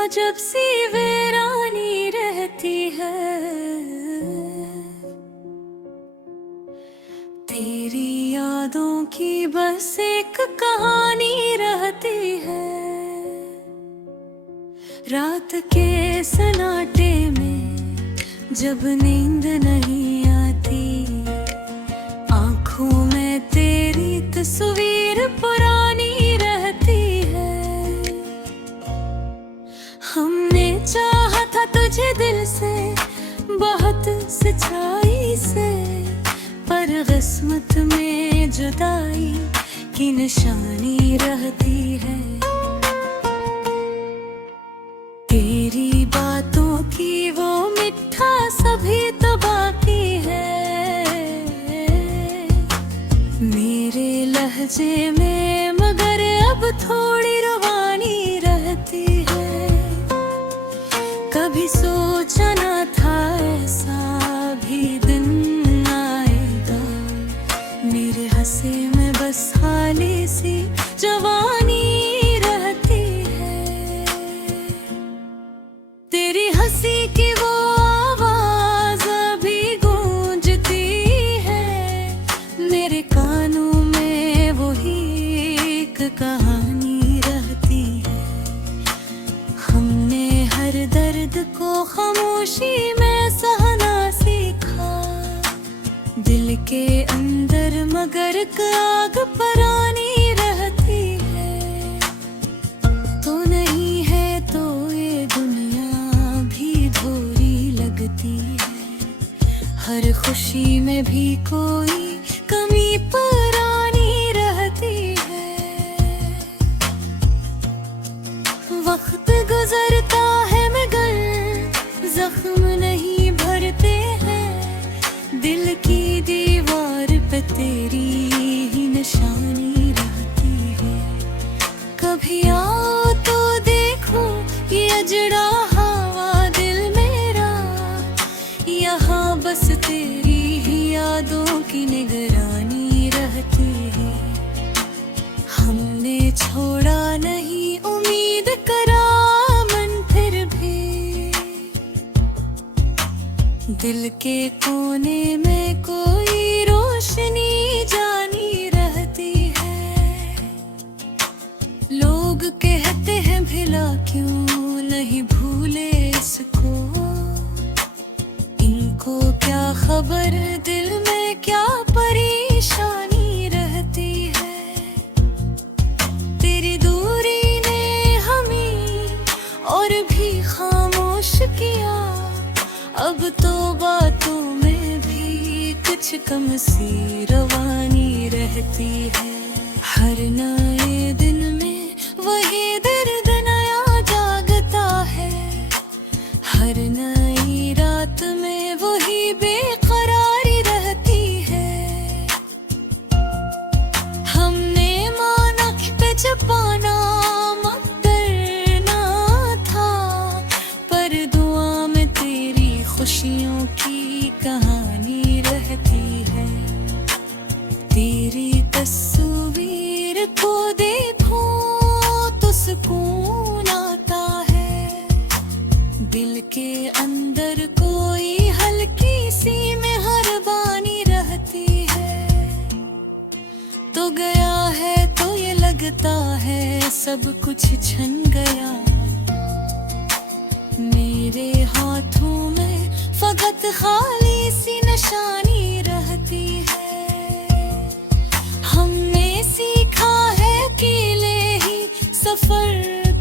अजब सी वीरानी रहती है, तेरी यादों की बस एक कहानी रहती है। रात के सन्नाटे में जब नींद नहीं आती, आंखों में तेरी तस्वीर पुरानी रहती है। हमने चाहा था तुझे दिल से, बहुत सच्चाई से, पर किस्मत में जुदाई की निशानी रहती है। तेरी बातों की वो मिठास अभी तो बाकी है, मेरे लहजे में मगर अब थोड़ी रुबानी रहती है। कभी सोचा न था ऐसा भी दिन आएगा, मेरे हंसे में बस खाली सी जवानी रहती है। तेरी हंसी की वो आवाज अभी गूंजती है, मेरे कानों में वही एक कहानी रहती है। हमने हर दर्द को खामोशी में सहना सीखा, दिल के अंदर मगर आग परानी रहती है। तो नहीं है तो ये दुनिया भी भोरी लगती है, हर खुशी में भी कोई कमी पुरानी रहती है। वक्त गुजरता है मगर जख्म नहीं भरते हैं, दिल की दीवार पे तेरी ही निशानी रहती है। कभी आओ तो देखो ये अजड़ा हवा दिल मेरा, यहाँ बस तेरी ही यादों की निगरानी रहती है। हमने छोड़ा नहीं उम्मीद करा मन फिर भी, दिल के कोने में कोई रोशनी जानी रहती है। लोग कहते हैं भला क्यों नहीं भूले इसको, इनको क्या खबर दिल में क्या परेशानी रहती है। तेरी दूरी ने हमें और भी खामोश किया, अब तो बातों में भी कुछ कम सी रवानी रहती है। हर नए दिन में वही दर्द नया जागता है, हर नई रात में वही बेकरारी रहती है। हमने माना पे छुपाना करना था, पर दुआ में तेरी खुशियों की कहानी रहती है। तेरी तस्वीर को देखो तो सुकून आता है, दिल के अंदर कोई हल्की सी मेहरबानी रहती है। तो गया है तो ये लगता है सब कुछ छन गया, मेरे हाथों में फकत खाली सी निशानी रहती है। हमने सीखा है अकेले ही सफर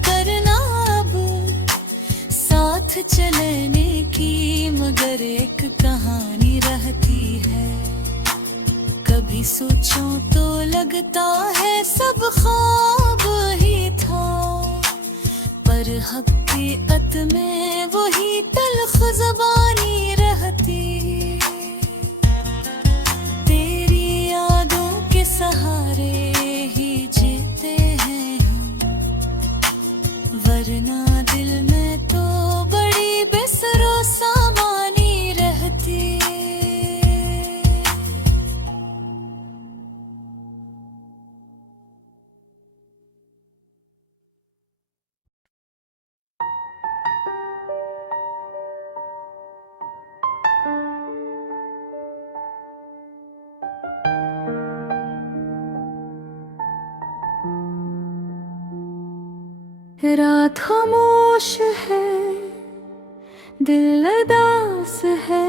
करना, अब साथ चलने की मगर एक कहानी रहती है। कभी सोचो तो लगता है सब ख्वाब ही था, पर हकीकत में वही तल्ख ज़बानी रहती। तेरी यादों के सहारे ही जीते हैं हम, वरना दिल में तो बड़ी बेसरो सामानी रहती। रात खामोश है, दिल उदास है,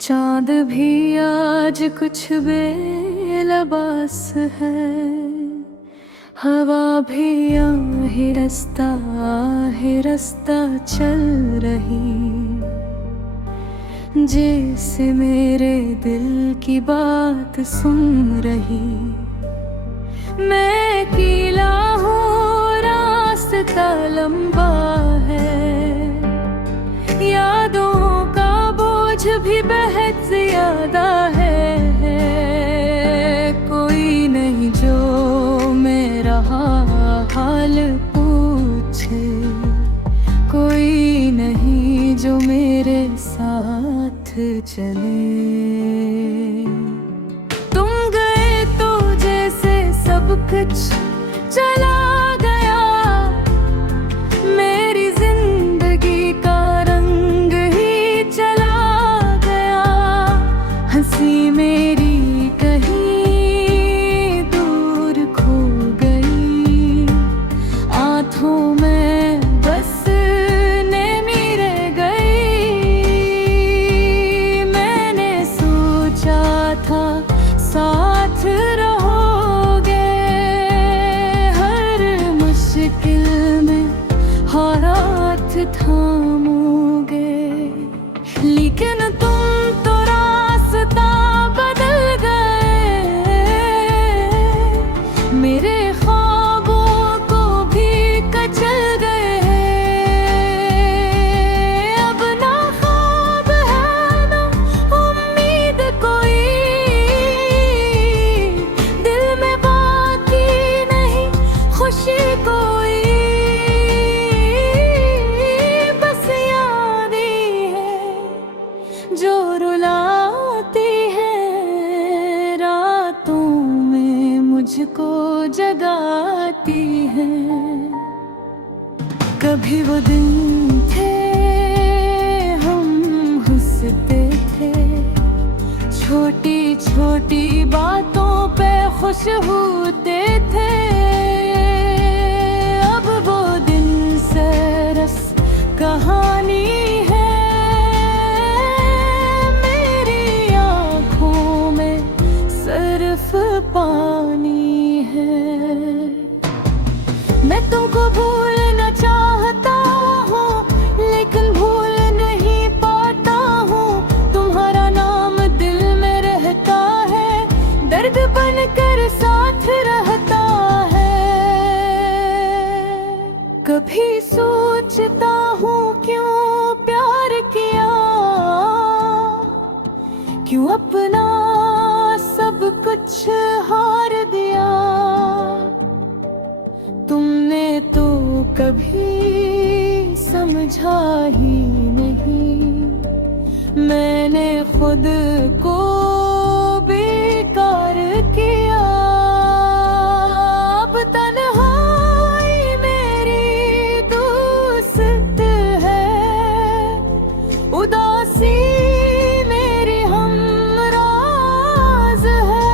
चांद भी आज कुछ बेलबास है। हवा भी आहे रास्ता चल रही, जैसे मेरे दिल की बात सुन रही। मैं अकेला हूँ, रास्ता लंबा है, यादों का बोझ भी बहुत ज्यादा है। कोई नहीं जो मेरा हाल पूछे, कोई नहीं जो मेरे साथ चले। तुम गए तो जैसे सब कुछ चला गया, मेरी जिंदगी का रंग ही चला गया। हंसी मेरी कहीं दूर खो गई, आँखों में बस नैनी रह गई। मैंने सोचा था साथ रहोगे, हर मुश्किल में हाथ थामोगे। लेकिन तुम तो रास्ता बदल गए, मेरे ख्वाबों को भी कचल गए। अब ना ख्वाब है ना उम्मीद कोई, दिल में बाकी नहीं खुशी कोई। बस याद ही है जो रुलाती है, रातों में मुझको जगाती है। कभी वो दिन थे हम हंसते थे, छोटी छोटी बातों पे खुश होते थे। अब वो दिन सरस कहानी है, मेरी आँखों में सिर्फ पानी है। मैं तुमको भूलना चाहता हूँ, लेकिन भूल नहीं पाता हूँ। तुम्हारा नाम दिल में रहता है, दर्द बनकर साथ रहता है। कभी सोचता हूँ क्यों प्यार किया, क्यों अपना सब कुछ हार दिया। तुमने तो कभी समझा ही नहीं, मैंने खुद को बेकार किया। अब तन्हाई मेरी दोस्त है, उदासी मेरी हमराज है।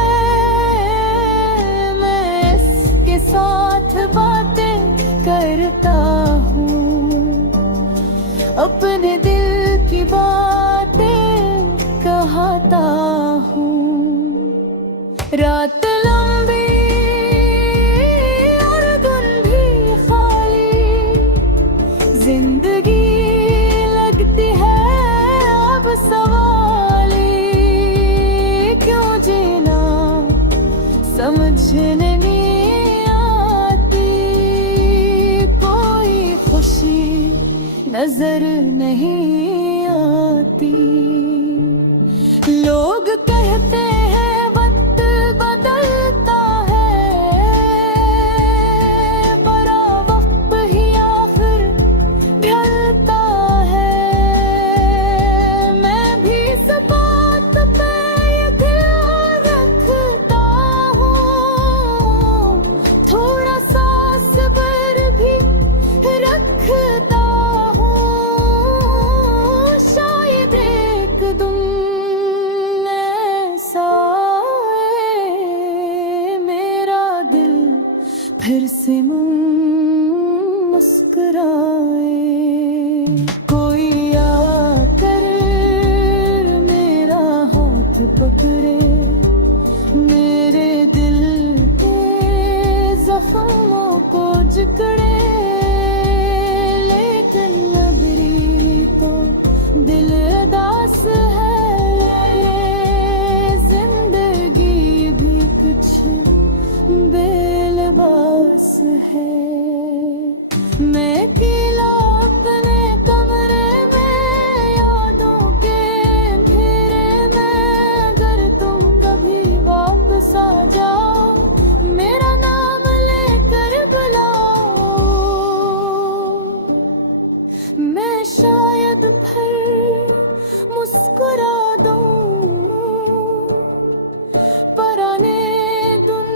मैं इसके साथ बातें करता हूँ, अपने दिल की बातें कहता हूँ। रात लंबी और दिन भी खाली, जिंदगी लगती है अब सवाली। क्यों जीना समझ नहीं आती, कोई खुशी नजर नहीं आती। लोग कहते हैं वक्त बदलता है, बड़ा वक्त ही आखिर ढलता है। मैं भी इस बात पे ध्यान रखता हूँ, थोड़ा सा सब्र भी रखता हूँ। शायद एक दिन मुस्कुराए। कोई आकर मेरा हाथ पकड़े, मेरे दिल के जख्मों को जकड़े, लेकिन नगरी तो दिल उदास है, जिंदगी भी कुछ बेलबास है। मैं अकेला अपने कमरे में, यादों के घेरे में, अगर तुम कभी वापस आ जाओ, मेरा नाम लेकर बुलाओ। मैं शायद फिर मुस्कुरा दूं, पुराने दिन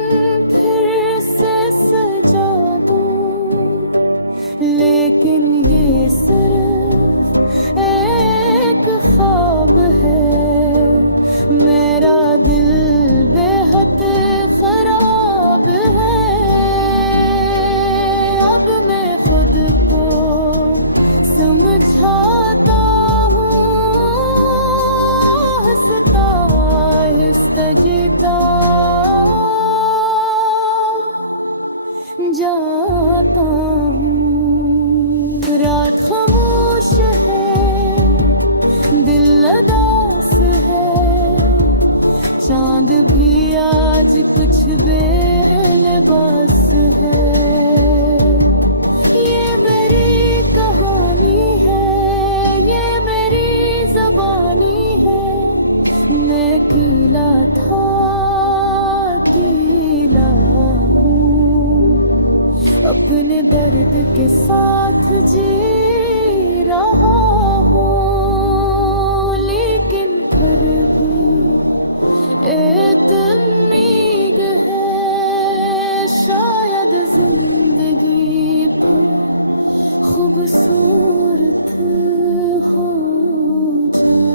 फिर से सजा दूं, लेकिन ये सिर्फ एक ख्वाब है। मेरा दिल बेहद खराब है, अब मैं खुद को समझाता हूँ, हंसता आहिस्ता जीता जाता हूँ। रात खामोश है, दिल उदास है, चांद भी आज कुछ बेलबास है। ये मेरी कहानी है, ये मेरी ज़बानी है। मैं अकेला था, अकेला हूँ, अपने दर्द के साथ जी रहा हूँ, लेकिन फिर भी एक उम्मीद है, शायद जिंदगी फिर खूबसूरत हो जाए।